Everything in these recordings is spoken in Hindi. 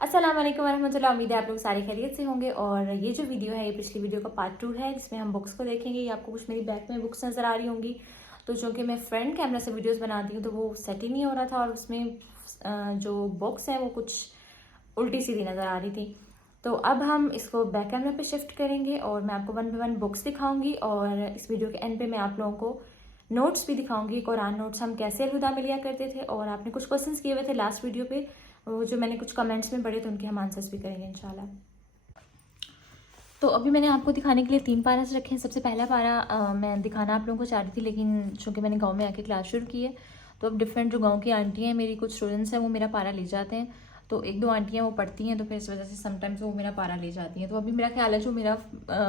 अस्सलाम वालेकुम वरहमतुल्लाह। उम्मीद है आप लोग सारे खैरियत से होंगे। और ये जो वीडियो है ये पिछली वीडियो का पार्ट 2 है जिसमें हम बुक्स को देखेंगे। ये आपको कुछ मेरी बैक में बुक्स नज़र आ रही होंगी। तो चूँकि मैं फ्रंट कैमरा से वीडियोस बनाती हूँ तो वो सेट ही नहीं हो रहा था और उसमें जो बुक्स हैं वो कुछ उल्टी सीधी नज़र आ रही थी। तो अब हम इसको बैक कैमरा पे शिफ्ट करेंगे और मैं आपको 1 बाय 1 बुक्स दिखाऊंगी और इस वीडियो के एंड पे मैं आप लोगों को नोट्स भी दिखाऊंगी। कुरान नोट्स हम कैसे अलहुदा में लिया करते थे और आपने कुछ क्वेश्चंस किए हुए थे लास्ट वीडियो पे, वो जो मैंने कुछ कमेंट्स में पढ़े तो उनके हम आंसर्स भी करेंगे इंशाल्लाह। तो अभी मैंने आपको दिखाने के लिए 3 पारास रखे हैं। सबसे पहला पारा मैं दिखाना आप लोगों को चाह रही थी, लेकिन चूँकि मैंने गांव में आके क्लास शुरू की है तो अब डिफरेंट जो गांव की आंटी हैं, मेरी कुछ स्टूडेंट्स हैं, वो मेरा पारा ले जाते हैं। तो 1-2 आंटियाँ वो पढ़ती हैं तो फिर इस वजह से समटाइम्स वो मेरा पारा ले जाती हैं। तो अभी मेरा ख्याल है जो मेरा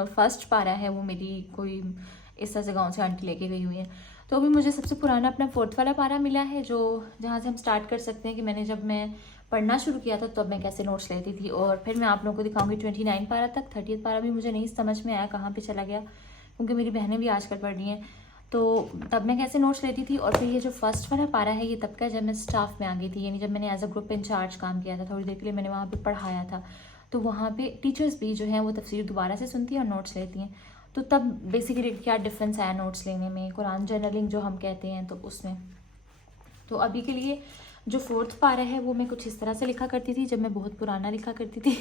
फर्स्ट पारा है वो मेरी कोई इस तरह से गाँव से आंटी लेके गई हुई है। तो अभी मुझे सबसे पुराना अपना 4th वाला पारा मिला है, जो जहाँ से हम स्टार्ट कर सकते हैं कि मैंने जब मैं पढ़ना शुरू किया था तब मैं कैसे नोट्स लेती थी। और फिर मैं आप लोगों को दिखाऊंगी 29 पारा तक। 30th पारा भी मुझे नहीं समझ में आया कहाँ पे चला गया, क्योंकि मेरी बहनें भी आजकल पढ़ रही हैं। तो तब मैं कैसे नोट्स लेती थी। और फिर ये जो फर्स्ट वाला पारा है ये तब का जब मैं स्टाफ में आ गई थी, यानी जब मैंने एज अ ग्रुप इंचार्ज काम किया था, थोड़ी देर के लिए मैंने वहाँ पर पढ़ाया था। तो वहाँ पर टीचर्स भी जो हैं वो तफसीर दोबारा से सुनती हैं और नोट्स लेती हैं। तो तब बेसिकली क्या डिफरेंस आया नोट्स लेने में, कुरान जर्नलिंग जो हम कहते हैं तो उसमें। तो अभी के लिए जो 4th पारा है वो मैं कुछ इस तरह से लिखा करती थी जब मैं बहुत पुराना लिखा करती थी।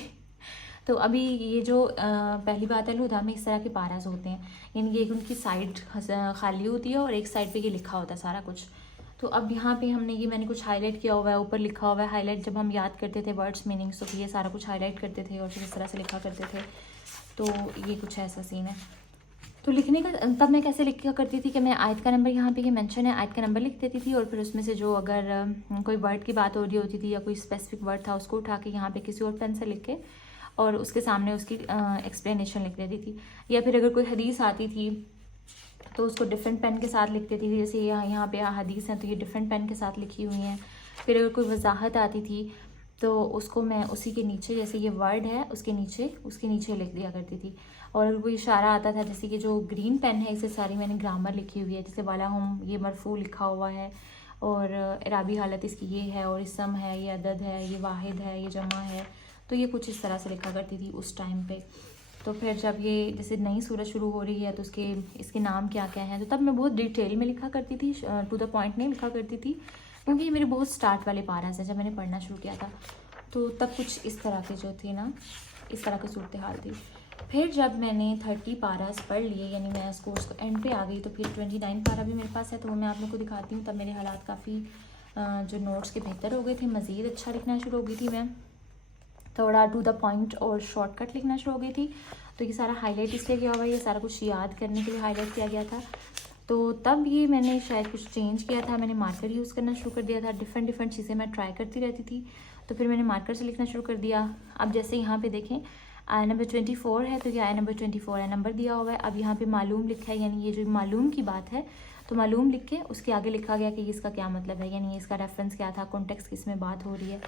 तो अभी ये जो पहली बात है अलहुदा में इस तरह के पारास होते हैं, यानी कि एक उनकी साइड खाली होती है और एक साइड पे ये लिखा होता है सारा कुछ। तो अब यहाँ पे हमने ये मैंने कुछ हाईलाइट किया हुआ है, ऊपर लिखा हुआ है हाईलाइट। जब हम याद करते थे वर्ड्स मीनिंग्स तो ये सारा कुछ हाईलाइट करते थे और फिर इस तरह से लिखा करते थे। तो ये कुछ ऐसा सीन है। तो लिखने का तब मैं कैसे लिखा करती थी कि मैं आयत का नंबर, यहाँ पे ये मेंशन है, आयत का नंबर लिख देती थी और फिर उसमें से जो अगर कोई वर्ड की बात हो रही होती थी या कोई स्पेसिफिक वर्ड था उसको उठा के यहाँ पे किसी और पेन से लिख के और उसके सामने उसकी एक्सप्लेनेशन लिख देती थी। या फिर अगर कोई हदीस आती थी तो उसको डिफरेंट पेन के साथ लिख देती थी, जैसे यहाँ पे हदीस हैं तो ये डिफरेंट पेन के साथ लिखी हुई हैं। फिर अगर कोई वजाहत आती थी तो उसको मैं उसी के नीचे, जैसे ये वर्ड है उसके नीचे लिख दिया करती थी। और अगर कोई इशारा आता था, जैसे कि जो ग्रीन पेन है इसे सारी मैंने ग्रामर लिखी हुई है, जैसे वाला हम ये मरफू लिखा हुआ है और इराबी हालत इसकी ये है और इसम है, ये अदद है, ये वाहिद है, ये जमा है। तो ये कुछ इस तरह से लिखा करती थी उस टाइम पे। तो फिर जब ये जैसे नई सूरत शुरू हो रही है तो इसके नाम क्या क्या हैं, तो तब मैं बहुत डिटेल में लिखा करती थी, टू द पॉइंट नहीं लिखा करती थी, क्योंकि ये मेरे बहुत स्टार्ट वाले पारास हैं जब मैंने पढ़ना शुरू किया था। तो तब कुछ इस तरह के जो थे ना, इस तरह की सूरत हाल थी। फिर जब मैंने 30 पारास पढ़ लिए, यानी मैं इस कोर्स को एंड पे आ गई, तो फिर 29 पारा भी मेरे पास है, तो वो मैं आप लोग को दिखाती हूँ। तब मेरे हालात काफ़ी जो नोट्स के बेहतर हो गए थे, मज़ीद अच्छा लिखना शुरू हो गई थी मैं, थोड़ा टू द पॉइंट और शॉर्टकट लिखना शुरू हो गई थी। तो ये सारा हाईलाइट इसलिए किया हुआ है, ये सारा कुछ याद करने के लिए हाईलाइट किया गया था। तो तब ये मैंने शायद कुछ चेंज किया था, मैंने मार्कर यूज़ करना शुरू कर दिया था। डिफरेंट चीज़ें मैं ट्राई करती रहती थी, तो फिर मैंने मार्कर से लिखना शुरू कर दिया। अब जैसे यहाँ पे देखें आया नंबर 24 है, तो ये आया नंबर 24 है, नंबर दिया हुआ है। अब यहाँ पे मालूम लिखा है, यानी ये जो मालूम की बात है, तो मालूम लिख के उसके आगे लिखा गया कि इसका क्या मतलब है, यानी इसका रेफरेंस क्या था, कॉन्टेक्स्ट किस में बात हो रही है।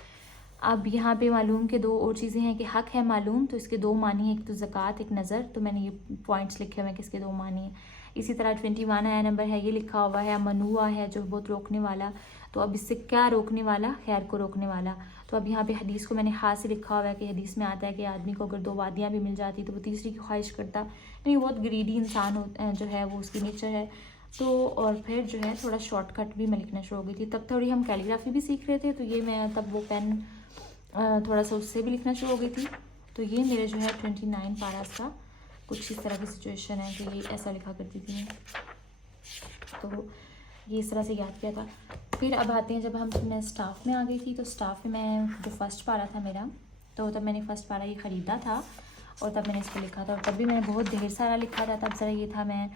अब यहाँ पे मालूम के 2 और चीज़ें हैं कि हक है मालूम, तो इसके 2 मानी हैं, एक तो ज़कात एक नज़र। तो मैंने ये पॉइंट्स लिखे हुए हैं कि इसके 2 मानी हैं। इसी तरह 21 आया नंबर है, ये लिखा हुआ है। मनुआ है जो बहुत रोकने वाला, तो अब इससे क्या रोकने वाला, खैर को रोकने वाला। तो अब यहाँ पे हदीस को मैंने हाँ से लिखा हुआ है कि हदीस में आता है कि आदमी को अगर 2 वादियाँ भी मिल जाती तो वो तीसरी की ख्वाहिश करता, यानी बहुत ग्रीडी इंसान जो है वो उसकी नेचर है। तो और फिर जो है थोड़ा शॉर्टकट भी मैं लिखना शुरू हो गई थी। तब थोड़ी हम कैलीग्राफी भी सीख रहे थे, तो ये मैं तब वो पेन थोड़ा सा उससे भी लिखना शुरू हो गई थी। तो ये मेरे जो है 29 पारास का कुछ इस तरह की सिचुएशन है कि ये ऐसा लिखा करती थी मैं। तो ये इस तरह से याद किया था। फिर अब आते हैं जब मैं स्टाफ में आ गई थी, तो स्टाफ में मैं जो फर्स्ट पारा था मेरा, तो तब मैंने फर्स्ट पारा ये ख़रीदा था और तब मैंने इसको लिखा था। और तब भी मैंने बहुत ढेर सारा लिखा था। तब ज़रा ये था मैं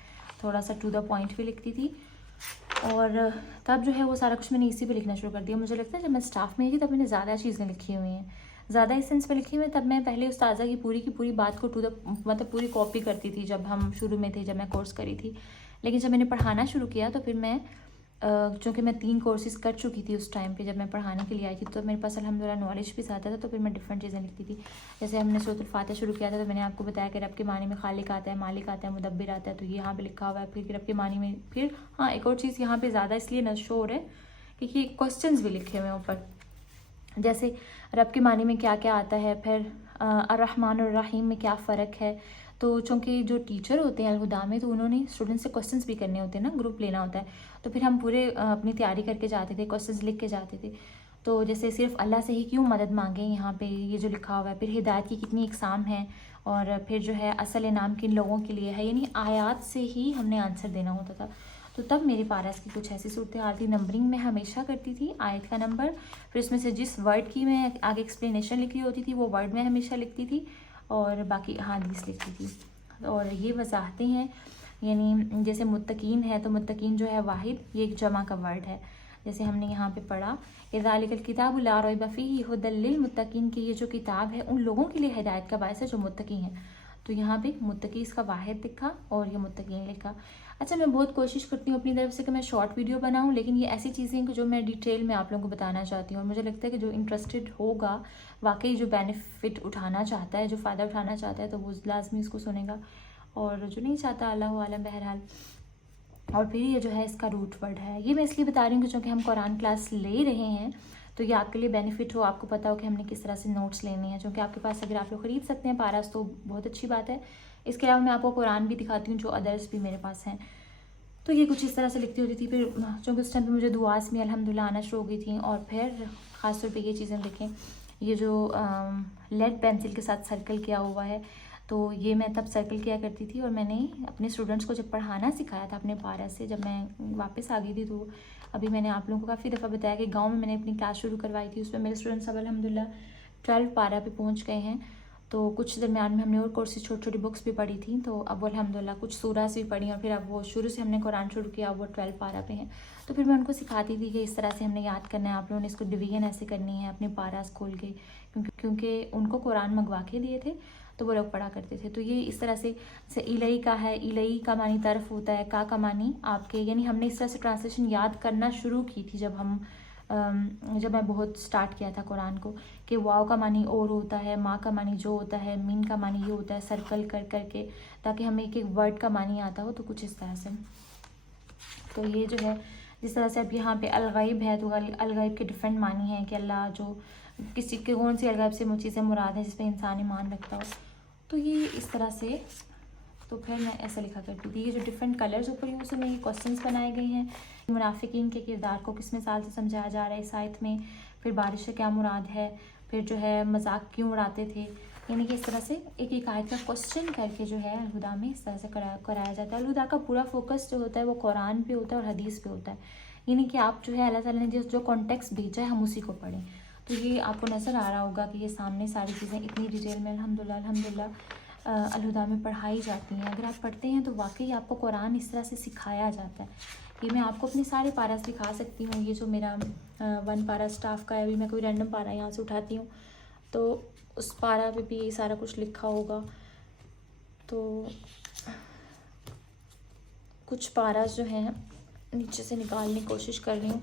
थोड़ा सा टू द पॉइंट भी लिखती थी। और तब जो है वो सारा कुछ मैंने इसी पे लिखना शुरू कर दिया। मुझे लगता है जब मैं स्टाफ में थी तब मैंने ज़्यादा चीज़ें लिखी हुई हैं, ज़्यादा इस सेंस पे लिखी हुई है। तब मैं पहले उस्ताज़ा की पूरी बात को मतलब पूरी कॉपी करती थी जब हम शुरू में थे, जब मैं कोर्स करी थी। लेकिन जब मैंने पढ़ाना शुरू किया तो फिर मैं चूँकि मैं 3 कोर्सेज़ कर चुकी थी उस टाइम पे जब मैं पढ़ाने के लिए आई थी, तो मेरे पास अल्हम्दुलिल्लाह नॉलेज भी ज़्यादा था। तो फिर मैं डिफरेंट चीज़ें लिखती थी। जैसे हमने सूरत फातिहा शुरू किया था, तो मैंने आपको बताया कि रब के मानी में खालिक आता है, मालिक आता है, मुदब्बिर आता है, तो ये यहाँ पे लिखा हुआ है। फिर रब के मानी में फिर हाँ एक और चीज़ यहाँ पे ज़्यादा इसलिए नशोर है क्योंकि क्वेश्चंस भी लिखे हुए हैं ऊपर। जैसे रब के मानी में क्या क्या आता है, फिर अर्रहमान और रहीम में क्या फ़र्क है। तो चूँकि जो टीचर होते हैं अलहुदा में, तो उन्होंने स्टूडेंट्स से क्वेश्चंस भी करने होते हैं ना, ग्रुप लेना होता है। तो फिर हम पूरे अपनी तैयारी करके जाते थे, क्वेश्चंस लिख के जाते थे। तो जैसे सिर्फ अल्लाह से ही क्यों मदद मांगें, यहाँ पे ये जो लिखा हुआ है। फिर हिदायत की कितनी इकसाम है, और फिर जो है असल इनाम किन लोगों के लिए है, यानी आयात से ही हमने आंसर देना होता था। तो तब मेरे पारस की कुछ ऐसी सूरत हाल थी। नंबरिंग में हमेशा करती थी आयत का नंबर, फिर उसमें से जिस वर्ड की मैं आगे एक्सप्लेनेशन लिखी होती थी वो वर्ड मैं हमेशा लिखती थी, और बाकी अहादीस लिखती थी। और ये वजाहतें हैं, यानी जैसे मुत्तकीन है तो मुत्तकीन जो है वाहिद, ये एक जमा का वर्ड है। जैसे हमने यहाँ पे पढ़ा ज़ालिकल किताबु ला रैब फ़ीहि हुदल लिल मुत्तकीन, की ये जो किताब है उन लोगों के लिए हिदायत का बायस है जो मुत्तकी हैं। तो यहाँ पे मुत्तकी इसका वाहिद लिखा और ये मुत्तकीन लिखा। अच्छा, मैं बहुत कोशिश करती हूँ अपनी तरफ से कि मैं शॉर्ट वीडियो बनाऊँ, लेकिन ये ऐसी चीज़ें हैं कि जो मैं डिटेल में आप लोगों को बताना चाहती हूँ। और मुझे लगता है कि जो इंटरेस्टेड होगा, वाकई जो बेनिफिट उठाना चाहता है, जो फ़ायदा उठाना चाहता है, तो वो लाजमी इसको सुनेगा, और जो नहीं चाहता अल्लाह आलम बहरहाल। और फिर ये जो है इसका रूट वर्ड है। ये मैं इसलिए बता रही हूँ कि चूँकि हम कुरान क्लास ले रहे हैं, तो ये आपके लिए बेनिफिट हो, आपको पता हो कि हमने किस तरह से नोट्स लेने हैं। क्योंकि आपके पास अगर आप लोग ख़रीद सकते हैं पारास तो बहुत अच्छी बात है। इसके अलावा मैं आपको कुरान भी दिखाती हूँ जो अदर्स भी मेरे पास हैं। तो ये कुछ इस तरह से लिखती होती थी। फिर चूँकि उस टाइम पर मुझे दुआस में अल्हम्दुलिल्लाह आना शुरू हो गई थी। और फिर ख़ासतौर पर ये चीज़ें देखें, ये जो लेड पेंसिल के साथ सर्कल किया हुआ है, तो ये मैं तब सर्कल किया करती थी। और मैंने अपने स्टूडेंट्स को जब पढ़ाना सिखाया था अपने पारस से, जब मैं वापस आ गई थी, तो अभी मैंने आप लोगों को काफ़ी दफ़ा बताया कि गांव में मैंने अपनी क्लास शुरू करवाई थी। उसमें मेरे स्टूडेंट्स अब अल्हम्दुलिल्लाह 12 पारा पे पहुंच गए हैं। तो कुछ दरमियान में हमने और कोर्सेज छोटी छोटी बुक्स भी पढ़ी थी, तो अब वो अल्हम्दुलिल्लाह कुछ सूरास भी पढ़ी, और फिर अब वो शुरू से हमने कुरान शुरू किया, अब वो 12 पारा पे हैं। तो फिर मैं उनको सिखाती थी कि इस तरह से हमने याद करना है, आप लोगों ने इसको डिवीजन ऐसे करनी है अपने पारास खोल के, क्योंकि उनको कुरान मंगवा के दिए थे तो वो लोग पढ़ा करते थे। तो ये इस तरह से, जैसे इलई का है, इलई का मानी तरफ होता है, का मानी आपके, यानी हमने इस तरह से ट्रांसलेशन याद करना शुरू की थी जब मैं बहुत स्टार्ट किया था कुरान को, कि वाव का मानी और होता है, माँ का मानी जो होता है, मीन का मानी ये होता है, सर्कल कर करके, ताकि हमें एक एक वर्ड का मानी आता हो। तो कुछ इस तरह से। तो ये जो है, जिस तरह से अब यहाँ पे अलगैब है, तो अलगैब के डिफरेंट मानी हैं कि अल्लाह जो किसी के कौन सी अलगैब से वो चीज़ें मुराद है जिस पर इंसान ईमान रखता हो। तो ये इस तरह से। तो फिर मैं ऐसा लिखा करती थी। ये जो डिफरेंट कलर्स ऊपर यूज़ में ये क्वेश्चंस बनाए गए हैं, मुनाफिकीन के किरदार को किस मिसाल से समझाया जा रहा है इस आयत में, फिर बारिश से क्या मुराद है, फिर जो है मजाक क्यों उड़ाते थे, यानी कि इस तरह से एक एक आयत का क्वेश्चन करके जो है अलहुदा में इस तरह से कराया जाता है। अलहुदा का पूरा फोकस जो होता है वो कुरान पे होता है और हदीस पे होता है, यानी कि आप जो है अल्लाह ताला ने जो कॉन्टेक्स्ट भेजा है हम उसी को पढ़ें। तो ये आपको नज़र आ रहा होगा कि ये सामने सारी चीज़ें इतनी डिटेल में अल्हम्दुलिल्लाह अलहुदा में पढ़ाई जाती हैं। अगर आप पढ़ते हैं तो वाकई आपको कुरान इस तरह से सिखाया जाता है। ये मैं आपको अपने सारे पारास दिखा सकती हूँ। ये जो मेरा 1 पारा स्टाफ का है, अभी मैं कोई रैंडम पारा यहाँ से उठाती हूँ तो उस पारा पे भी ये सारा कुछ लिखा होगा। तो कुछ पारास जो हैं नीचे से निकालने की कोशिश कर रही हूँ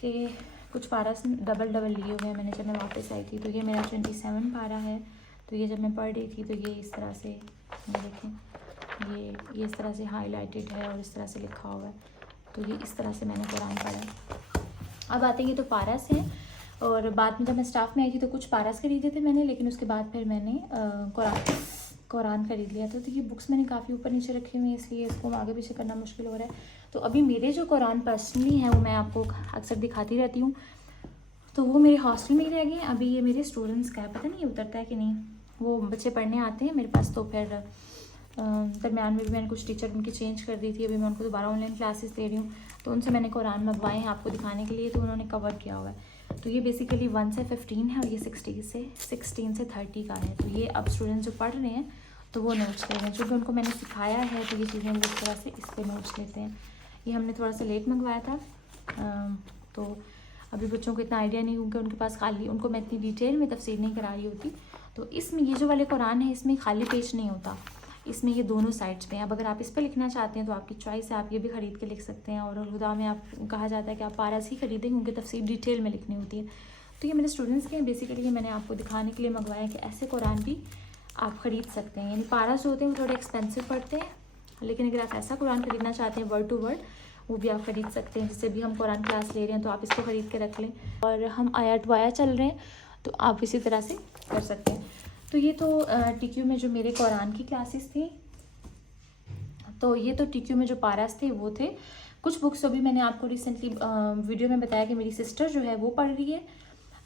कि कुछ पारास डबल लिए हुए हैं मैंने जब मैं वापस आई थी। तो ये मेरा 27 पारा है। तो ये जब मैं पढ़ रही थी तो ये इस तरह से, ये देखें, ये इस तरह से हाईलाइटेड है और इस तरह से लिखा हुआ है। तो ये इस तरह से मैंने कुरान पढ़ा। अब आते हैं, ये तो पारास हैं। और बाद में जब मैं स्टाफ में आई थी तो कुछ पारास खरीदे थे मैंने, लेकिन उसके बाद फिर मैंने कुरान खरीद लिया था। तो ये बुक्स मैंने काफ़ी ऊपर नीचे रखी हुई हैं, इसलिए इसको आगे पीछे करना मुश्किल हो रहा है। तो अभी मेरे जो कुरान पर्सनली है वो मैं आपको अक्सर दिखाती रहती हूँ। तो वो मेरे हॉस्टल में ही रह गए। अभी ये मेरे स्टूडेंट्स का है, पता नहीं ये उतरता है कि नहीं। वो बच्चे पढ़ने आते हैं मेरे पास, तो फिर दरमियान में भी मैंने कुछ टीचर उनकी चेंज कर दी थी। अभी मैं उनको दोबारा ऑनलाइन क्लासेस दे रही हूँ, तो उनसे मैंने कुरान मंगवाए हैं आपको दिखाने के लिए। तो उन्होंने कवर किया हुआ है। तो ये बेसिकली 1 से 15 है और ये 16 से 30 का है। तो ये अब स्टूडेंट्स जो पढ़ रहे हैं तो वो नोट्स ले रहे हैं, क्योंकि उनको मैंने सिखाया है तो ये चीज़ें वो इस तरह से इस पर नोट्स लेते हैं। ये हमने थोड़ा सा लेट मंगवाया था, तो अभी बच्चों को इतना आइडिया नहीं, क्योंकि उनके पास खाली, उनको मैं इतनी डिटेल में तफसीर नहीं करा रही होती। तो इसमें ये जो वाले कुरान है इसमें खाली पेज नहीं होता, इसमें ये दोनों साइड्स पे हैं। अब अगर आप इस पर लिखना चाहते हैं तो आपकी चॉइस है, आप ये भी ख़रीद के लिख सकते हैं। और अलहुदा में आप कहा जाता है कि आप पारास ही खरीदें, क्योंकि तफसीर डिटेल में लिखनी होती है। तो ये मेरे स्टूडेंट्स के हैं बेसिकली, ये मैंने आपको दिखाने के लिए मंगवाया कि ऐसे कुरान भी आप ख़रीद सकते हैं। यानी पारास जो होते हैं वो थोड़े एक्सपेंसिव पड़ते हैं, लेकिन अगर आप ऐसा कुरान खरीदना चाहते हैं वर्ड टू वर्ड, वो भी आप ख़रीद सकते हैं। जैसे भी हम कुरान क्लास ले रहे हैं तो आप इसको ख़रीद के रख लें। और हम आयात वाया चल रहे हैं तो आप इसी तरह से कर सकते हैं। तो ये तो टीक्यू में जो मेरे कुरान की क्लासेस थी, तो ये तो टीक्यू में जो पारास थे वो थे। कुछ बुक्स अभी मैंने आपको रिसेंटली वीडियो में बताया कि मेरी सिस्टर जो है वो पढ़ रही है,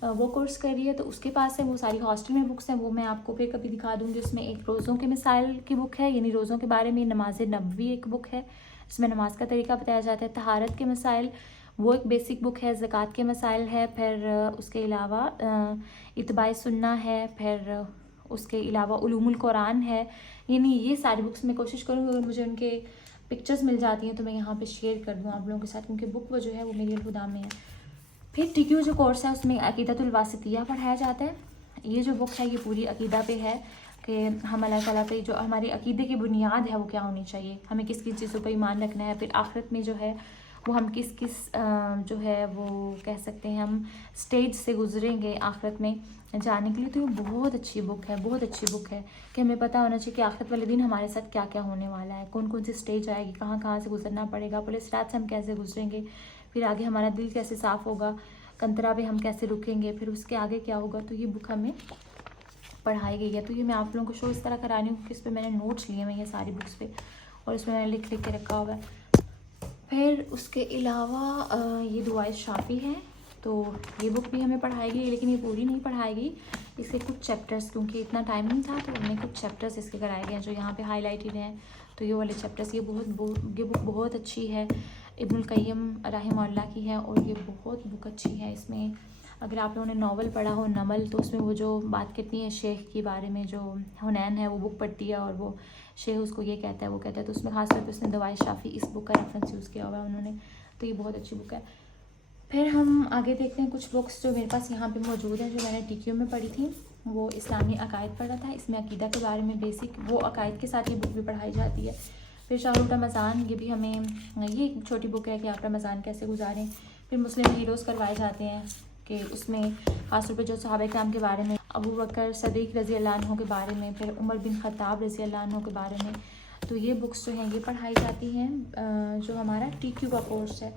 वो कोर्स कर रही है, तो उसके पास है वो सारी हॉस्टल में बुक्स हैं, वो मैं आपको फिर कभी दिखा दूँगी। उसमें एक रोज़ों के मिसाइल की बुक है, यानी रोज़ों के बारे में। नमाज नबवी एक बुक है जिसमें नमाज का तरीका बताया जाता है। तहारत के मसाइल वो एक बेसिक बुक है। ज़कात के मसाइल है। फिर उसके अलावा इत्बाई सुन्ना है। फिर उसके अलावा उलूमुल कुरान है। यानी ये सारी बुक्स मैं कोशिश करूँगी अगर मुझे उनके पिक्चर्स मिल जाती हैं तो मैं यहाँ पे शेयर कर दूँ आप लोगों के साथ, क्योंकि बुक वो जो है वो मेरी अल-हुदा में है। फिर टीक्यू जो कोर्स है उसमें अक़ीदतुल वासितिया पढ़ाया जाता है। ये जो बुक है ये पूरी अक़ीदा पे है कि हम अल्लाह ताला पे जो हमारे अक़ीदे की बुनियाद है वो क्या होनी चाहिए, हमें किस किस चीज़ों पर ईमान रखना है। फिर आखिरत में जो है वो हम किस किस जो है वो कह सकते हैं हम स्टेज से गुजरेंगे आखिरत में जाने के लिए। तो ये बहुत अच्छी बुक है, बहुत अच्छी बुक है कि हमें पता होना चाहिए कि आखिरत वाले दिन हमारे साथ क्या क्या होने वाला है, कौन कौन सी स्टेज आएगी, कहाँ कहाँ से गुजरना पड़ेगा, पुलिस रात से हम कैसे गुजरेंगे, फिर आगे हमारा दिल कैसे साफ़ होगा, कंतरा पे हम कैसे रुकेंगे, फिर उसके आगे क्या होगा। तो ये बुक हमें पढ़ाई गई है। तो ये मैं आप लोगों को शो इस तरह करा रही हूँ क्योंकि इस पर मैंने नोट्स लिए हैं ये सारी बुक्स पे, और इसमें मैंने लिख लिख के रखा हुआ है। फिर उसके अलावा ये दुआए शाफ़ी है, तो ये बुक भी हमें पढ़ाई गई, लेकिन ये पूरी नहीं पढ़ाई गई। इसके कुछ चैप्टर्स, क्योंकि इतना टाइम नहीं था तो हमने कुछ चैप्टर्स इसके कराए गए हैं जो यहाँ पे हाईलाइटेड हैं। तो ये वाले चैप्टर्स, ये बुक बहुत अच्छी है, इब्नुल क़य्यिम रहमहुल्लाह की है, और ये बहुत बुक अच्छी है। इसमें अगर आप लोगों ने नावल पढ़ा हो नमल, तो उसमें वो जो बात करती है शेख के बारे में, जो हुनैन है वो बुक पढ़ती है और वो शेख उसको ये कहता है वो कहता है, तो उसमें खासतौर पे उसने दवाई शाफ़ी इस बुक का रेफरेंस यूज़ किया हुआ है उन्होंने। तो ये बहुत अच्छी बुक है। फिर हम आगे देखते हैं कुछ बुक्स जो मेरे पास यहाँ पे मौजूद हैं जो मैंने टीक्यू में पढ़ी थी। वो इस्लामी अकायद पढ़ा था, इसमें अकीदा के बारे में बेसिक वो अकायद के साथ ये बुक भी पढ़ाई जाती है। फिर शाहरुल रमज़ान, ये भी हमें, ये एक छोटी बुक है कि आप रमज़ान कैसे गुजारें। फिर मुस्लिम हीरोज़ करवाए जाते हैं कि उसमें खासतौर पर जो सहाबा किराम के बारे में, अबू बकर सदीक़ रज़ी अल्लाह अन्हु के बारे में, फिर उमर बिन ख़त्ताब रज़ी अल्लाह अन्हु के बारे में। तो ये बुक्स जो हैं ये पढ़ाई जाती हैं जो हमारा टीक्यू का कोर्स है।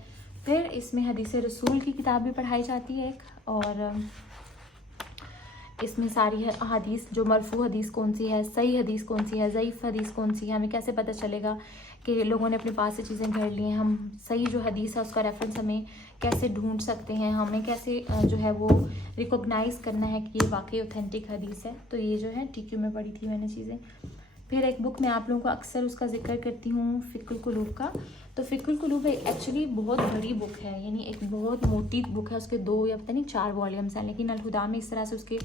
फिर इसमें हदीस रसूल की किताब भी पढ़ाई जाती है एक, और इसमें सारी हदीस, जो मरफू हदीस कौन सी है, सही हदीस कौन सी है, ज़ईफ़ हदीस कौन सी है, हमें कैसे पता चलेगा कि लोगों ने अपने पास से चीज़ें घर ली हैं, हम सही जो हदीस है उसका रेफरेंस हमें कैसे ढूंढ सकते हैं, हमें कैसे जो है वो रिकॉग्नाइज़ करना है कि ये वाकई ऑथेंटिक हदीस है। तो ये जो है टीक्यू में पढ़ी थी मैंने चीज़ें। फिर एक बुक मैं आप लोगों को अक्सर उसका जिक्र करती हूँ, फ़िक़्हुल क़ुलूब का। तो फ़िक़्हुल क़ुलूब एक्चुअली बहुत बड़ी बुक है, यानी एक बहुत मोटी बुक है, उसके 2 या पता नहीं 4 वॉल्यूम्स हैं, लेकिन अल-हुदा में इस तरह से उसके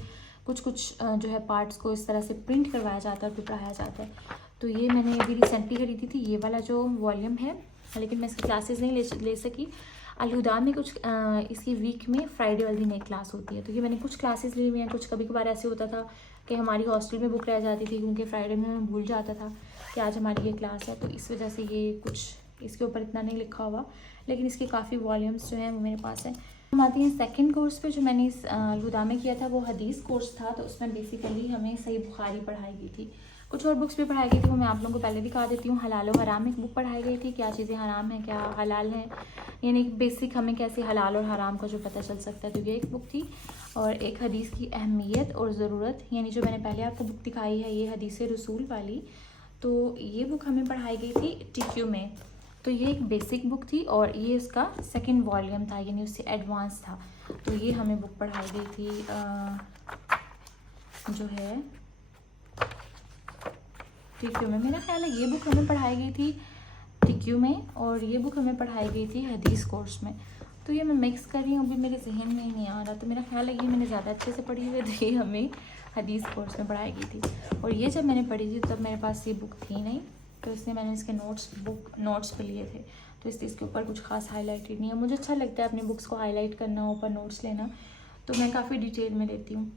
कुछ जो है पार्ट्स को इस तरह से प्रिंट करवाया जाता है और फिर पढ़ाया जाता है। तो ये मैंने अभी रिसेंटली खरीदी थी, ये वाला जो वॉल्यूम है, लेकिन मैं इसकी क्लासेस नहीं ले सकी। अल-हुदा में कुछ इसकी वीक में फ्राइडे वाले दिन एक क्लास होती है, तो ये मैंने कुछ क्लासेस ली हुई हैं। कुछ कभी कभार ऐसे होता था कि हमारी हॉस्टल में बुक रह जाती थी, क्योंकि फ्राइडे में मैं भूल जाता था कि आज हमारी ये क्लास है, तो इस वजह से ये कुछ इसके ऊपर इतना नहीं लिखा हुआ, लेकिन इसके काफ़ी वॉल्यूम्स जो हैं वो मेरे पास हैं। हम आते हैं सेकंड कोर्स पे, जो मैंने इस अल-हुदा में किया था वो हदीस कोर्स था। तो उसमें बेसिकली हमें सही बुखारी पढ़ाई गई थी, कुछ और बुक्स भी पढ़ाई गई थी, वो मैं आप लोगों को पहले दिखा देती हूँ। हलाल और हराम एक बुक पढ़ाई गई थी, क्या चीज़ें हराम हैं क्या हलाल हैं, यानी बेसिक हमें कैसे हलाल और हराम का जो पता चल सकता है, तो ये एक बुक थी। और एक हदीस की अहमियत और ज़रूरत, यानी जो मैंने पहले आपको बुक दिखाई है ये हदीस रसूल वाली, तो ये बुक हमें पढ़ाई गई थी टीक्यू में। तो ये एक बेसिक बुक थी और ये उसका सेकंड वॉल्यूम था, यानी उससे एडवांस था। तो ये हमें बुक पढ़ाई गई थी जो है टीक्यू में। मेरा ख्याल है ये बुक हमें पढ़ाई गई थी टीक्यू में, और ये बुक हमें पढ़ाई गई थी हदीस कोर्स में। तो ये मैं मिक्स कर रही हूँ, अभी मेरे जहन में ही नहीं आ रहा, तो मेरा ख्याल है ये मैंने ज़्यादा अच्छे से पढ़ी हुई है, तो ये हमें हदीस कोर्स में पढ़ाई गई थी। और ये जब मैंने पढ़ी थी तब मेरे पास ये बुक थी नहीं, तो इसलिए मैंने इसके नोट्स पे लिए थे, तो इसलिए इसके ऊपर कुछ खास हाईलाइटेड नहीं है। मुझे अच्छा लगता है अपनी बुक्स को हाईलाइट करना, ऊपर नोट्स लेना, तो मैं काफ़ी डिटेल में लेती हूँ।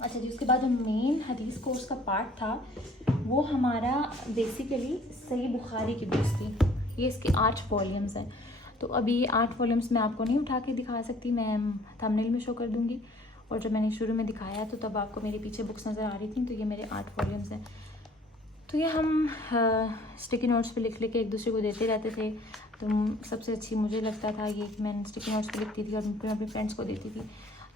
अच्छा जी, उसके बाद जो मेन हदीस कोर्स का पार्ट था वो हमारा बेसिकली सही बुखारी की बुक्स थी। ये इसके 8 वॉल्यूम्स हैं, तो अभी ये 8 वॉल्यूम्स मैं आपको नहीं उठा के दिखा सकती, मैं थंबनेल में शो कर दूँगी। और जब मैंने शुरू में दिखाया तो तब आपको मेरे पीछे बुक्स नज़र आ रही थी, तो ये मेरे 8 वॉल्यूम्स हैं। तो ये हम स्टिकी नोट्स पे लिख के एक दूसरे को देते रहते थे। तो सबसे अच्छी मुझे लगता था ये कि मैं स्टिकी नोट्स पे लिखती थी और मैं अपने फ्रेंड्स को देती थी।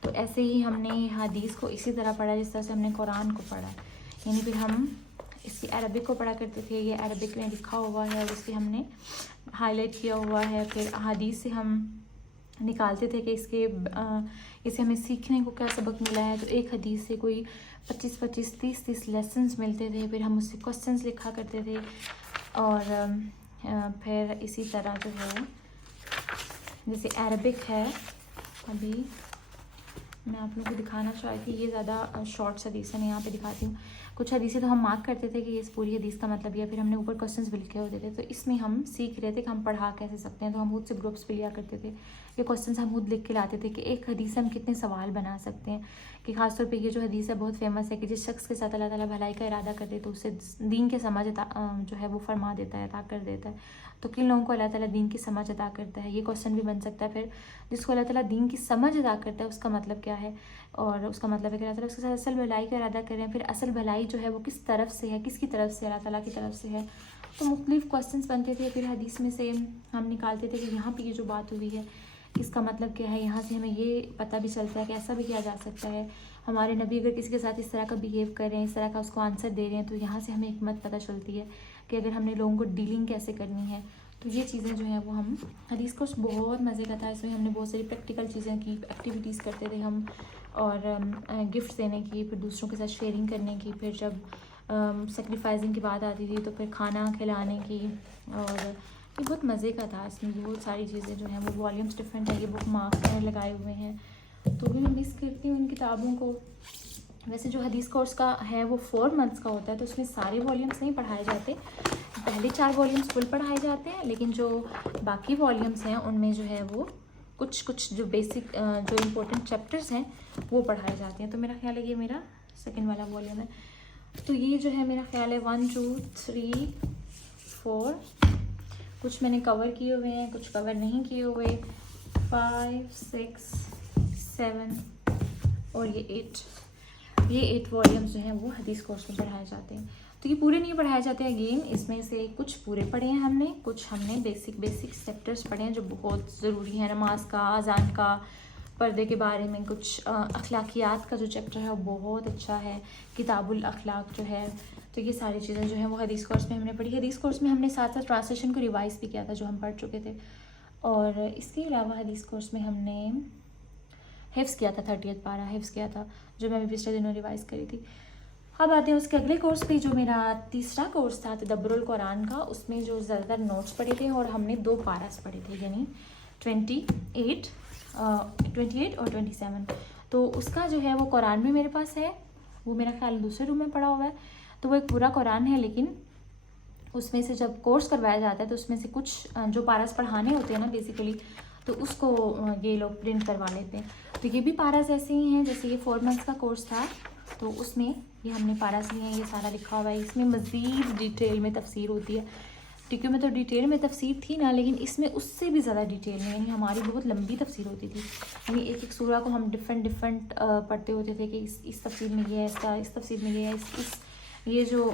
तो ऐसे ही हमने हदीस को इसी तरह पढ़ा जिस तरह से हमने कुरान को पढ़ा, यानी फिर हम इसकी अरबिक को पढ़ा करते थे। ये अरबिक में लिखा हुआ है और इसके हमने हाईलाइट किया हुआ है। फिर हदीस से हम निकालते थे कि इससे हमें सीखने को क्या सबक मिला है। तो एक हदीस से कोई 25-25, 30-30 लेसन्स मिलते थे। फिर हम उससे क्वेश्चंस लिखा करते थे। और फिर इसी तरह जो है, जैसे अरबिक है, अभी मैं आप लोगों को दिखाना चाहती थी, ये ज़्यादा शॉर्ट्स हदीस है, मैं यहाँ पे दिखाती हूँ। कुछ हदीसें तो हम मार्क करते थे कि ये इस पूरी हदीस का मतलब, या फिर हमने ऊपर क्वेश्चंस भी लिखे होते थे। तो इसमें हम सीख रहे थे कि हम पढ़ा कैसे सकते हैं। तो हम खुद से ग्रुप्स पे लिया करते थे, ये क्वेश्चंस हम खुद लिख के लाते थे कि एक हदीस से हम कितने सवाल बना सकते हैं। कि खासतौर पे ये जो हदीस है बहुत फेमस है कि जिस शख्स के साथ अल्लाह ताला भलाई का इरादा करते तो उससे दीन की समझ जो है वो फरमा देता है, अता कर देता है। तो किन लोगों को अल्लाह ताला दीन की समझ अता करता है, ये क्वेश्चन भी बन सकता है। फिर जिसको अल्लाह ताला दीन की समझ अता करता है उसका मतलब क्या है, और उसका मतलब है कि अल्लाह ताला उसके साथ असल भलाई का इरादा कर रहे हैं। फिर असल भलाई जो है वो किस तरफ से है, किसकी तरफ से, अल्लाह ताला की तरफ से है। तो मुख्तलिफ क्वेश्चंस बनते थे। फिर हदीस में से हम निकालते थे कि यहाँ पे ये जो बात हुई है इसका मतलब क्या है। यहाँ से हमें ये पता भी चलता है कि ऐसा भी किया जा सकता है। हमारे नबी अगर किसी के साथ इस तरह का बिहेव कर रहे हैं, इस तरह का उसको आंसर दे रहे हैं, तो यहाँ से हमें हिकमत पता चलती है कि अगर हमने लोगों को डीलिंग कैसे करनी है। तो ये चीज़ें जो हैं वो हम हदीस कोर्स बहुत मज़े का था। इसमें हमने बहुत सारी प्रैक्टिकल चीज़ें की, एक्टिविटीज़ करते थे हम, और गिफ्ट देने की, फिर दूसरों के साथ शेयरिंग करने की, फिर जब सेक्रीफाइसिंग की बात आती थी तो फिर खाना खिलाने की। और ये बहुत मज़े का था। इसमें बहुत सारी चीज़ें जो हैं वो वॉल्यूम्स डिफरेंट है, ये बुक मार्क्स में लगाए हुए हैं। तो भी मैं मिस करती हूँ इन किताबों को। वैसे जो हदीस कोर्स का है वो 4 मंथ्स का होता है, तो उसमें सारे वॉल्यूम्स नहीं पढ़ाए जाते। पहले 4 वॉल्यूम्स फुल पढ़ाए जाते हैं, लेकिन जो बाकी वॉल्यूम्स हैं उनमें जो है वो कुछ जो बेसिक जो इम्पोर्टेंट चैप्टर्स हैं वो पढ़ाए जाते हैं। तो मेरा ख्याल है ये मेरा सेकेंड वाला वॉल्यूम है। तो ये जो है मेरा ख्याल है 1 2 3 4, कुछ मैंने कवर किए हुए हैं, कुछ कवर नहीं किए हुए, 5 6 7 और ये 8। ये 8 वॉल्यूम्स जो हैं वो हदीस कोर्स में पढ़ाए जाते हैं। तो ये पूरे नहीं पढ़ाए जाते हैं। अगेन इसमें से कुछ पूरे पढ़े हैं हमने, कुछ हमने बेसिक चैप्टर्स पढ़े हैं जो बहुत ज़रूरी है। नमाज का, अजान का, पर्दे के बारे में, कुछ अखलाकियात का जो चैप्टर है वो बहुत अच्छा है, किताबुल अखलाक जो है। तो ये सारी चीज़ें जो हैं वो हदीस कोर्स में हमने पढ़ी। हदीस कोर्स में हमने साथ साथ ट्रांसलेशन को रिवाइज़ भी किया था जो हम पढ़ चुके थे। और इसके अलावा हदीस कोर्स में हमने हिफ्ज़ किया था, 30th पारा हिफ्ज़ किया था जो मैं अभी पिछले दिनों रिवाइज़ करी थी। अब आते हैं उसके अगले कोर्स पे, जो मेरा तीसरा कोर्स था तदब्बुरुल कुरान का। उसमें जो ज़्यादातर नोट्स पढ़े थे और हमने 2 पारास पढ़े थे, यानी 28 और 27। तो उसका जो है वो कुरान में मेरे पास है, वो मेरा ख्याल दूसरे रूम में पड़ा हुआ है। तो वो एक पूरा कुरान है, लेकिन उसमें से जब कोर्स करवाया जाता है तो उसमें से कुछ जो पारास पढ़ाने होते हैं ना बेसिकली, तो उसको ये लोग प्रिंट करवा लेते हैं। तो ये भी पारास ऐसे ही हैं जैसे ये 4 मंथ्स का कोर्स था, तो उसमें ये हमने पारास लिए हैं, ये सारा लिखा हुआ है। इसमें मज़ीद डिटेल में तफसीर होती है। टीक्यू में तो डिटेल में तफसीर थी ना, लेकिन इसमें उससे भी ज़्यादा डिटेल में, यानी हमारी बहुत लंबी तफसीर होती थी। यानी एक एक सूरा को हम डिफरेंट पढ़ते होते थे कि इस तफसीर में ये है, इस तफसीर में ये है, ये जो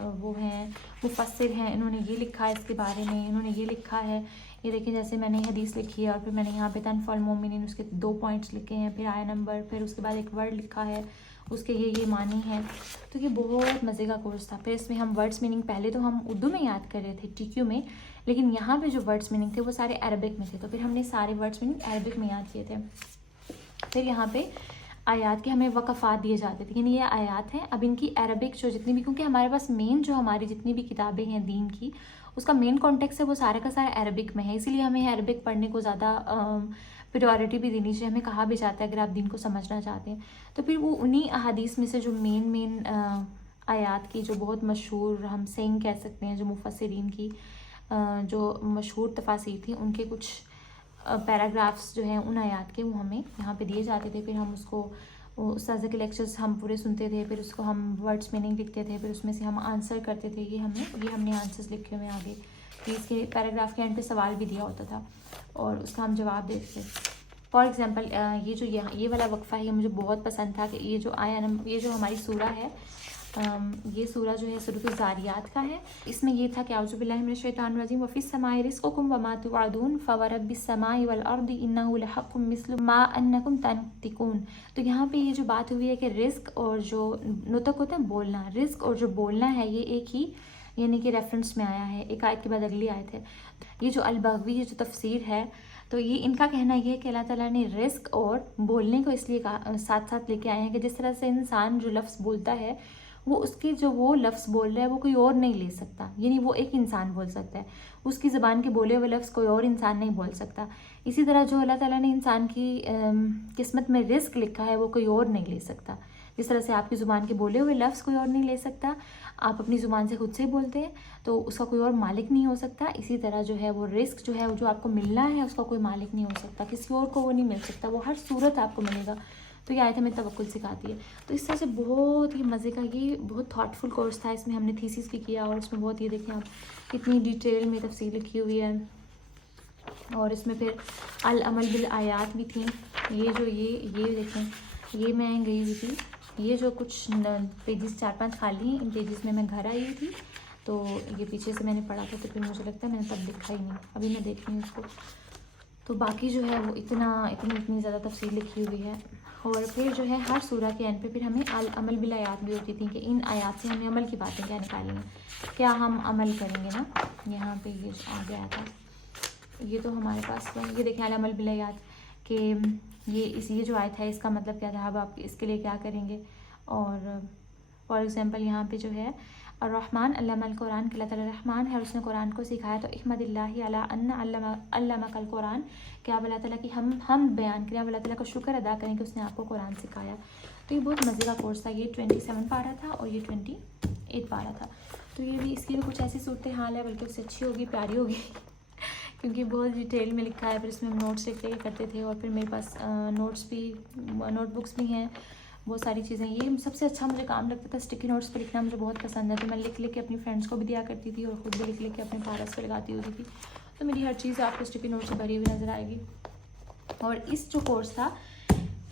वो हैं मुफस्सिर हैं, इन्होंने ये लिखा है इसके बारे में, इन्होंने ये लिखा है। ये देखिए जैसे मैंने हदीस लिखी है और फिर मैंने यहाँ पे तनफ़ुल मोमिनीन उसके 2 पॉइंट्स लिखे हैं, फिर आया नंबर, फिर उसके बाद एक वर्ड लिखा है, उसके ये मानी है। तो ये बहुत मज़े का कोर्स था। फिर इसमें हम वर्ड्स मीनिंग पहले तो हम उर्दू में याद कर रहे थे टीक्यू में, लेकिन यहाँ पे जो वर्ड्स मीनिंग थे वो सारे अरबिक में थे। तो फिर हमने सारे वर्ड्स मीनिंग अरबिक में याद किए थे। फिर यहाँ पे आयात के हमें वक़फ़ात दिए जाते थे, यानी ये आयात हैं। अब इनकी अरबिक जो जितनी भी, क्योंकि हमारे पास मेन जो हमारी जितनी भी किताबें हैं दीन की, उसका मेन कॉन्टेक्स्ट है वो सारा का सारा अरबिक में है, इसीलिए हमें अरबिक पढ़ने को ज़्यादा प्रायोरिटी भी देनी चाहिए। हमें कहा भी जाता है अगर आप दीन को समझना चाहते हैं। तो फिर वो उन्हीं अहादीस में से जो मेन आयात की जो बहुत मशहूर हम सेइंग कह सकते हैं, जो मुफस्सिरीन की जो मशहूर तफासीर थी, उनके कुछ पैराग्राफ्स जो हैं उन आयात के वो हमें यहाँ पे दिए जाते थे। फिर हम उसको उस्ताद के लेक्चर्स हम पूरे सुनते थे, फिर उसको हम वर्ड्स मीनिंग लिखते थे, फिर उसमें से हम आंसर करते थे। ये हमने आंसर्स लिखे हुए आगे। फिर इसके पैराग्राफ के एंड पे सवाल भी दिया होता था और उसका हम जवाब देते थे। फॉर एग्जांपल ये वाला वक्फ़ा है, ये मुझे बहुत पसंद था कि ये जो हमारी सूरा है ये सूरा जो है सूरह ज़ारियात का है। इसमें ये था कि औज़ु बिल्लाहि मिनश शैतानिर रजीम व फ़िस समाइ रिज़्क़ुकुम व मा तुअदून फ़वरब्बिस समाइ वल अर्दि इन्नहु लहक़्क़ुम मिस्लु मा अन्नकुम तंतिक़ून। तो यहाँ पे ये जो बात हुई है कि रिज़्क़ और जो नुतक होता है बोलना, रिज़्क़ और जो बोलना है ये एक ही यानी कि रेफरेंस में आया है, एक आयत के बाद अगली आयत है। ये जो अल-बग़वी ये जो तफसीर है तो ये इनका कहना ये है कि अल्लाह ताला ने रिज़्क़ और बोलने को इसलिए साथ साथ लेके आए हैं कि जिस तरह से इंसान जो लफ्ज़ बोलता है वो उसके जो वो लफ्ज़ बोल रहा है वो कोई और नहीं ले सकता, यानी वो एक इंसान बोल सकता है, उसकी ज़बान के बोले हुए लफ्ज़ कोई और इंसान नहीं बोल सकता। इसी तरह जो अल्लाह ताला ने इंसान की किस्मत में रिज़्क़ लिखा है वो कोई और नहीं ले सकता। जिस तरह से आपकी ज़ुबान के बोले हुए लफ्ज़ कोई और नहीं ले सकता, आप अपनी ज़ुबान से खुद से ही बोलते हैं तो उसका कोई और मालिक नहीं हो सकता। इसी तरह जो है वो रिज़्क़ जो है वो जो आपको मिलना है उसका कोई मालिक नहीं हो सकता, किसी और को वो नहीं मिल सकता, वो हर सूरत आपको मिलेगा। तो ये आयत हमें तवक्कुल सिखाती है। तो इस तरह से बहुत ही मज़े का ये बहुत थाटफुल कोर्स था। इसमें हमने थीसिस भी किया और इसमें बहुत ये देखें आप कितनी डिटेल में तफसील लिखी हुई है। और इसमें फिर अल अमल बिल आयात भी थी। ये जो ये देखें ये मैं गई हुई थी, ये जो कुछ पेजेस 4-5 खाली हैं, इन पेजेस में मैं घर आई हुई थी तो ये पीछे से मैंने पढ़ा था तो फिर मुझे लगता है मैंने तब लिखा ही नहीं, अभी मैं देख रही हूँ इसको। तो बाकी जो है वो इतनी ज़्यादा तफसील लिखी हुई है। और फिर जो है हर सूरह के एंड पे फिर हमें अल अमल बिल आयात भी होती थी कि इन आयात से हमें अमल की बातें क्या निकालनी है, क्या हम अमल करेंगे ना। यहाँ पे ये आ गया था, ये तो हमारे पास ये देखें अल अमल बिल आयात कि ये जो आयत है इसका मतलब क्या था, अब आप इसके लिए क्या करेंगे। और फॉर एग्ज़ाम्पल यहाँ पे जो है और रहमान अल्लामल कुरान कि अल्लाह ताला रहमान है और उसने कुरान को सिखाया। तो इहमदिल्लाहि अला अन्ना अल्लामकल कुरान, कि आप अल्लाह ताला की हम बयान करें, आप अल्लाह ताला का शुक्र अदा करें कि उसने आपको कुरान सिखाया। तो ये बहुत मज़े का कोर्स था। ये 27 पारा था और ये 28 पारा था। तो ये भी इसकी भी कुछ ऐसी सूरत हाल है, बल्कि उससे अच्छी होगी, प्यारी होगी क्योंकि बहुत डिटेल में लिखा है। फिर इसमें हम नोट्स लिख के करते थे और फिर मेरे पास नोटबुक्स भी हैं, बहुत सारी चीज़ें। ये सबसे अच्छा मुझे काम लगता था, स्टिकी नोट्स पे लिखना मुझे बहुत पसंद है। तो मैं लिख के अपनी फ्रेंड्स को भी दिया करती थी और ख़ुद भी लिख के अपने पारस पे लगाती होती थी। तो मेरी हर चीज़ आपको स्टिकी नोट से भरी हुई नज़र आएगी। और इस जो कोर्स था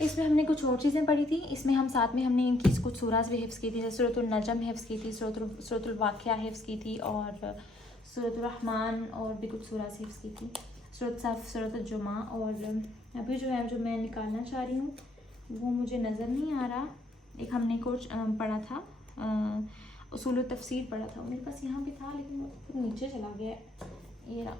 इसमें हमने कुछ और चीज़ें पढ़ी थी। इसमें हम साथ में हमने इनकी कुछ सूरास भी हिफ्ज़ की थी, जैसे सूरतुल नजम हिफ्ज़ की थी, सूरतुल वाक़िया हिफ्ज़ की थी और सूरतुल रहमान और भी कुछ सूरास हिफ्ज़ की थी, सूरत सफ़, सूरत जुमा। और अभी जो है जो मैं निकालना चाह रही हूँ वो मुझे नज़र नहीं आ रहा। एक हमने कोर्स पढ़ा था उसूल तफसीर पढ़ा था, मेरे पास यहाँ पे था लेकिन वो नीचे चला गया है, ये रहा।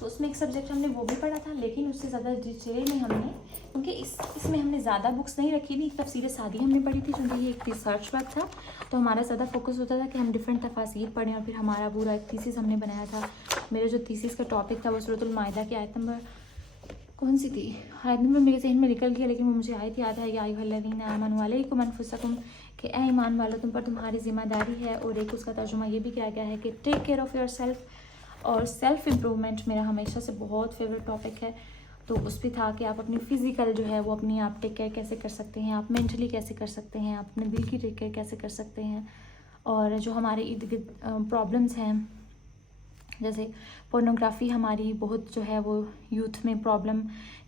तो उसमें एक सब्जेक्ट हमने वो भी पढ़ा था, लेकिन उससे ज़्यादा डिटेल में हमने, क्योंकि इसमें हमने ज़्यादा बुक्स नहीं रखी थी। तफसीर सादी हमने पढ़ी थी क्योंकि ये एक रिसर्च वर्क था, तो हमारा ज़्यादा फोकस होता था कि हम डिफरेंट तफासीर पढ़ें। और फिर हमारा पूरा एक थीसिस हमने बनाया था। मेरा जो थीसिस का टॉपिक था वो सूरतुल माइदा की आयत नंबर कौन सी थी, आयत नंबर मेरे जहन में निकल गया, लेकिन वो मुझे आयत याद है, या अय्युहल्लज़ीना आमनू अलैकुम अनफुसकुम, कि ए ईमान वालों तुम पर तुम्हारी ज़िम्मेदारी है। और एक उसका तर्जुमा ये भी किया गया है कि take care of yourself. और सेल्फ़ इम्प्रूवमेंट मेरा हमेशा से बहुत फेवरेट टॉपिक है। तो उस पर था कि आप अपनी फ़िज़िकल जो है वो अपनी आप टेक केयर कैसे कर सकते हैं, आप मेंटली कैसे कर सकते हैं, आप अपने दिल की टेक केयर कैसे कर सकते हैं। और जो हमारे इर्द गिर्द प्रॉब्लम्स हैं, जैसे पोर्नोग्राफ़ी हमारी बहुत जो है वो यूथ में प्रॉब्लम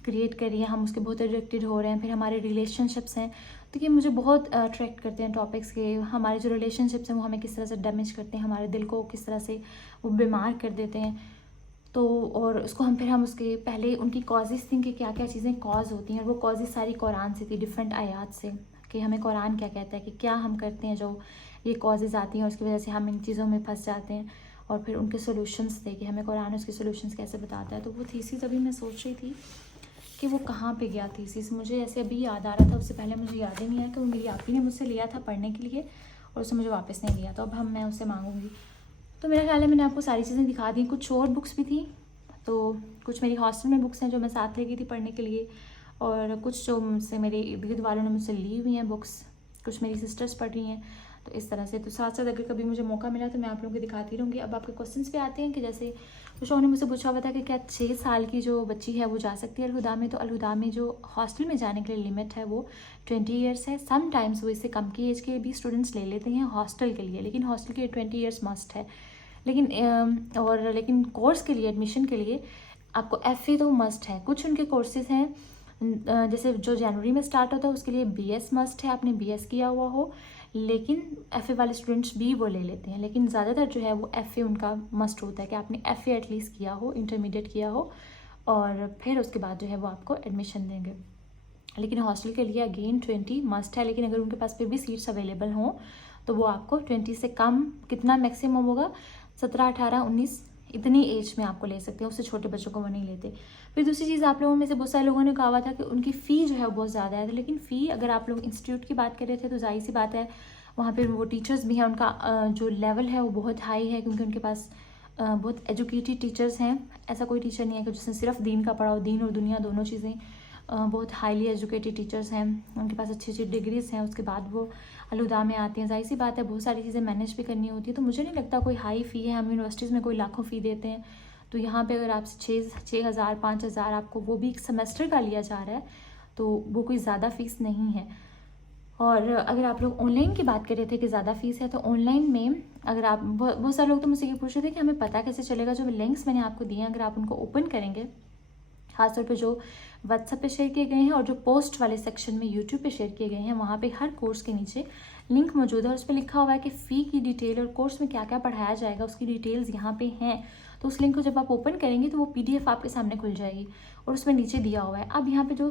क्रिएट कर रही है, हम उसके बहुत एडिक्टेड हो रहे हैं। फिर हमारे रिलेशनशिप्स हैं, तो ये मुझे बहुत अट्रैक्ट करते हैं टॉपिक्स के। हमारे जो रिलेशनशिप्स हैं वो हमें किस तरह से डैमेज करते हैं, हमारे दिल को किस तरह से वो बीमार कर देते हैं। तो और उसको हम उसके पहले उनकी कॉजेज़ थी कि क्या क्या चीज़ें कॉज होती हैं, और वो कॉजेज़ सारी कुरान से थी, डिफरेंट आयात से, कि हमें कुरान क्या कहता है कि क्या हम करते हैं जो ये कॉजेज़ आती हैं और उसकी वजह से हम इन चीज़ों में फंस जाते हैं। और फिर उनके सॉल्यूशंस थे कि हमें कुरान उसके सॉल्यूशंस कैसे बताता है। तो वो थीसिस अभी मैं सोच रही थी कि वो कहाँ पे गया थीसिस, मुझे ऐसे अभी याद आ रहा था, उससे पहले मुझे याद ही नहीं आया कि वो मेरी आपी ने मुझसे लिया था पढ़ने के लिए और उसने मुझे वापस नहीं दिया। तो अब मैं उससे मांगूंगी। तो मेरा ख्याल है मैंने आपको सारी चीज़ें दिखा दी। कुछ और बुक्स भी थी, तो कुछ मेरी हॉस्टल में बुक्स हैं जो मैं साथ ले गई थी पढ़ने के लिए, और कुछ जो मुझसे मेरे इर्द गिर्द वालों ने मुझसे ली हुई हैं बुक्स, कुछ मेरी सिस्टर्स पढ़ रही हैं। तो इस तरह से, तो साथ साथ अगर कभी मुझे मौका मिला तो मैं आप लोगों को दिखाती रहूँगी। अब आपके क्वेश्चंस पे आते हैं कि जैसे कुछ लोगों ने मुझसे पूछा हुआ था कि क्या 6 साल की जो बच्ची है वो जा सकती है अलहुदा में। तो अलहुदा में जो हॉस्टल में जाने के लिए लिमिट है वो 20 ईयर्स है। समटाइम्स वो इससे कम की एज के भी स्टूडेंट्स ले लेते हैं हॉस्टल के लिए, लेकिन हॉस्टल के 20 ईयर्स मस्ट है। लेकिन कोर्स के लिए, एडमिशन के लिए आपको FA तो मस्ट है। कुछ उनके कोर्सेज़ हैं जैसे जो जनवरी में स्टार्ट होता है उसके लिए BS मस्ट है, आपने BS किया हुआ हो, लेकिन FA वाले स्टूडेंट्स भी वो ले लेते हैं, लेकिन ज़्यादातर जो है वो FA उनका मस्ट होता है कि आपने FA एटलीस्ट किया हो, इंटरमीडिएट किया हो, और फिर उसके बाद जो है वो आपको एडमिशन देंगे। लेकिन हॉस्टल के लिए अगेन 20 मस्ट है, लेकिन अगर उनके पास फिर भी सीट्स अवेलेबल हों तो वो आपको 20 से कम, कितना मैक्सिमम होगा, 17, 18, 19 इतनी एज में आपको ले सकते हैं, उससे छोटे बच्चों को वो नहीं लेते। फिर दूसरी चीज़, आप लोगों में से बहुत सारे लोगों ने कहा हुआ था कि उनकी फ़ी जो है वो बहुत ज़्यादा है, लेकिन फ़ी अगर आप लोग इंस्टीट्यूट की बात कर रहे थे तो जाहिर सी बात है वहाँ पर वो टीचर्स भी हैं, उनका जो लेवल है वो बहुत हाई है, क्योंकि उनके पास बहुत एजुकेटेड टीचर्स हैं। ऐसा कोई टीचर नहीं है कि जिसने सिर्फ दीन का पढ़ा हो, दीन और दुनिया दोनों चीज़ें। बहुत हाईली एजुकेटेड टीचर्स हैं, उनके पास अच्छी अच्छी डिग्रीज हैं, उसके बाद वो अलहुदा में आते हैं। जाहिर सी बात है बहुत सारी चीज़ें मैनेज भी करनी होती है, तो मुझे नहीं लगता कोई हाई फ़ी है। हम यूनिवर्सिटीज़ में कोई लाखों फ़ी देते हैं, तो यहाँ पे अगर आपसे 6,000 5,000 आपको वो भी एक सेमेस्टर का लिया जा रहा है, तो वो कोई ज़्यादा फ़ीस नहीं है। और अगर आप लोग ऑनलाइन की बात कर रहे थे कि ज़्यादा फ़ीस है, तो ऑनलाइन में अगर आप, बहुत सारे लोग तो मुझसे ये पूछ रहे थे कि हमें पता कैसे चलेगा, जो लिंक्स मैंने आपको दिए हैं अगर आप उनको ओपन करेंगे, खासतौर पे जो व्हाट्सएप पे शेयर किए गए हैं और जो पोस्ट वाले सेक्शन में यूट्यूब पे शेयर किए गए हैं, वहाँ पे हर कोर्स के नीचे लिंक मौजूद है और उस पर लिखा हुआ है कि फ़ी की डिटेल और कोर्स में क्या क्या पढ़ाया जाएगा उसकी डिटेल्स यहाँ पे हैं। तो उस लिंक को जब आप ओपन करेंगे तो वो PDF आपके सामने खुल जाएगी और उसमें नीचे दिया हुआ है। अब यहाँ पे जो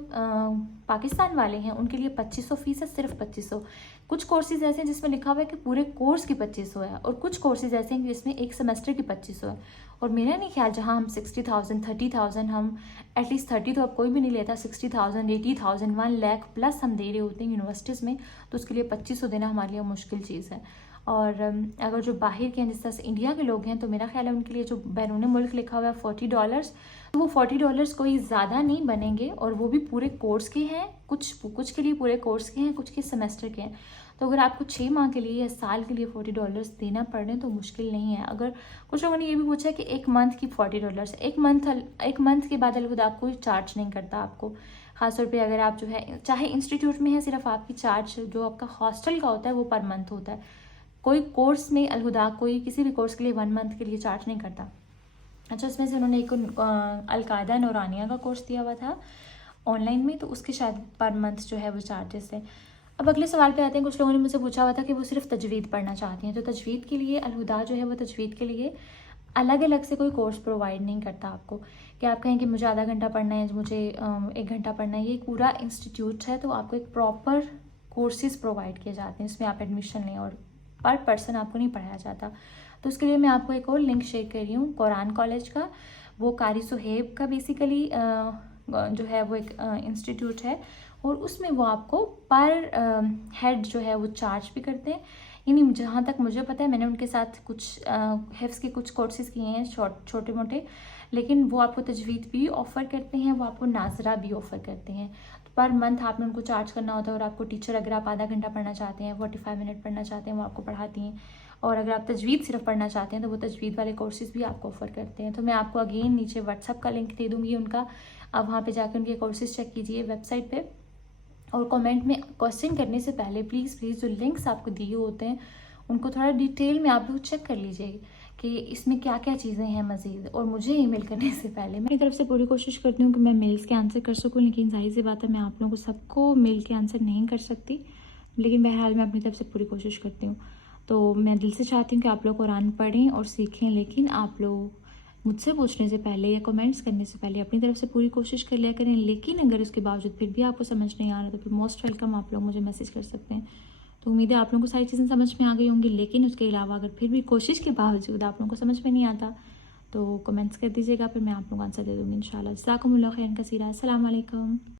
पाकिस्तान वाले हैं उनके लिए 2500 फीस है, सिर्फ 2500। कुछ कोर्सेज ऐसे हैं जिसमें लिखा हुआ है कि पूरे कोर्स की 2500 है, और कुछ कोर्सेज ऐसे हैं जिसमें एक सेमेस्टर की 2500 है। और मेरा नहीं ख्याल जहाँ हम 60,000 30,000, हम एटलीस्ट 30 तो अब कोई भी नहीं लेता, 60,000 80,000 1 लाख प्लस हम दे रहे होते हैं यूनिवर्सिटीज़ में, तो उसके लिए 2500 देना हमारे लिए मुश्किल चीज़ है। और अगर जो बाहर के हैं, जिस तरह से इंडिया के लोग हैं, तो मेरा ख्याल है उनके लिए जो बैरून मुल्क लिखा हुआ है $40, तो वो $40 कोई ज़्यादा नहीं बनेंगे, और वो भी पूरे कोर्स के हैं। कुछ के लिए पूरे कोर्स के हैं, कुछ के सेमेस्टर के हैं। तो अगर आपको 6 माह के लिए या साल के लिए $40 देना पड़ रहे हैं तो मुश्किल नहीं है। अगर कुछ लोगों ने ये भी पूछा है कि एक मंथ की $40, एक मंथ के बाद अलग आप कोई चार्ज नहीं करता आपको। खासतौर पे अगर आप जो है चाहे इंस्टीट्यूट में है, सिर्फ आपकी चार्ज जो आपका हॉस्टल का होता है वो पर मंथ होता है। कोई कोर्स में अलहुदा कोई किसी भी कोर्स के लिए 1 मंथ के लिए चार्ज नहीं करता। अच्छा, इसमें से उन्होंने एक अलकायदा नौरानिया का कोर्स दिया हुआ था ऑनलाइन में, तो उसके शायद पर मंथ जो है वो चार्जेस है। अब अगले सवाल पे आते हैं। कुछ लोगों ने मुझसे पूछा हुआ था कि वो सिर्फ तजवीद पढ़ना चाहती हैं, तो तजवीद के लिए अलहुदा जो है वो तजवीद के लिए अलग अलग से कोई कोर्स प्रोवाइड नहीं करता आपको, कि आप कहें कि मुझे आधा घंटा पढ़ना है, मुझे 1 घंटा पढ़ना है। ये पूरा इंस्टीट्यूट है, तो आपको एक प्रॉपर कोर्सेज प्रोवाइड किए जाते हैं, इसमें आप एडमिशन लें, और पर पर्सन आपको नहीं पढ़ाया जाता। तो उसके लिए मैं आपको एक और लिंक शेयर कर रही हूँ कुरान कॉलेज का। वो कारी सुहेब का बेसिकली जो है वो एक इंस्टीट्यूट है, और उसमें वो आपको पर हेड जो है वो चार्ज भी करते हैं। यानी जहाँ तक मुझे पता है, मैंने उनके साथ कुछ हिफ्ज़ के कुछ कोर्सेज़ किए हैं छोटे मोटे, लेकिन वो आपको तजवीद भी ऑफ़र करते हैं, वो आपको नाजरा भी ऑफ़र करते हैं। तो पर मंथ आपने उनको चार्ज करना होता है, और आपको टीचर, अगर आप आधा घंटा पढ़ना चाहते हैं, 45 मिनट पढ़ना चाहते हैं, वो आपको पढ़ाती हैं। और अगर आप तजवीद सिर्फ पढ़ना चाहते हैं तो वो तजवीद वाले कोर्सेज़ भी आपको ऑफ़र करते हैं। तो मैं आपको अगेन नीचे व्हाट्सअप का लिंक दे दूँगी उनका, आप वहाँ पे जाकर उनके कोर्सेज़ चेक कीजिए वेबसाइट पे। और कमेंट में क्वेश्चन करने से पहले प्लीज़ जो लिंक्स आपको दिए होते हैं उनको थोड़ा डिटेल में आप लोग चेक कर लीजिए कि इसमें क्या क्या चीज़ें हैं मज़ीद। और मुझे ईमेल करने से पहले मैं अपनी तरफ से पूरी कोशिश करती हूँ कि मैं मेल्स के आंसर कर सकूँ, लेकिन जाहिर सी बात है मैं आप लोगों को सबको मेल के आंसर नहीं कर सकती, लेकिन बहरहाल मैं अपनी तरफ से पूरी कोशिश करती हूँ। तो मैं दिल से चाहती हूँ कि आप लोग कुरान पढ़ें और सीखें, लेकिन आप लोग मुझसे पूछने से पहले या कमेंट्स करने से पहले अपनी तरफ से पूरी कोशिश कर लिया करें। लेकिन अगर उसके बावजूद फिर भी आपको समझ नहीं आ रहा तो फिर मोस्ट वेलकम, आप लोग मुझे मैसेज कर सकते हैं। तो उम्मीद है आप लोगों को सारी चीज़ें समझ में आ गई होंगी, लेकिन उसके अलावा अगर फिर भी कोशिश के बावजूद आप लोगों को समझ में नहीं आता तो कमेंट्स कर दीजिएगा, फिर मैं आप लोगों को आंसर दे दूँगी इंशाल्लाह। जज़ाकुमुल्लाह खैरन कसीरा। अस्सलाम वालेकुम।